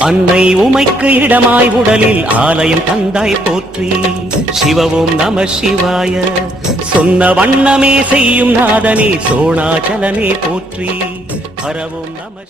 அன்னை உமைக்கு இடமாய் உடலில் ஆலயம் தந்தாய் போற்றி. சிவவும் நம சிவாய சொன்ன வண்ணமே செய்யும் நாதனே சோணாச்சலனே போற்றி. ஹரவும் நம